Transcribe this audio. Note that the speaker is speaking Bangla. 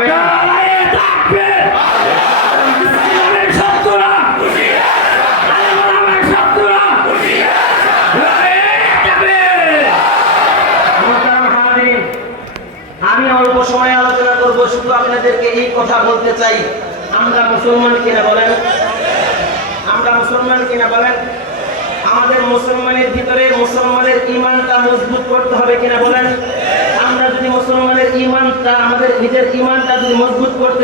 যাবে না। আমি অল্প সময় আলোচনা করব, শুধু আপনাদেরকে এই কথা বলতে চাই, আমরা মুসলমান কিনা বলেন? আমরা মুসলমান কিনা বলেন? আমাদের মুসলমানের ভিতরে মুসলমানের ঈমানটা মজবুত করতে হবে কিনা বলেন? আমরা যদি মুসলমানের ঈমানটা, আমাদের নিজের ঈমানটা যদি মজবুত করতে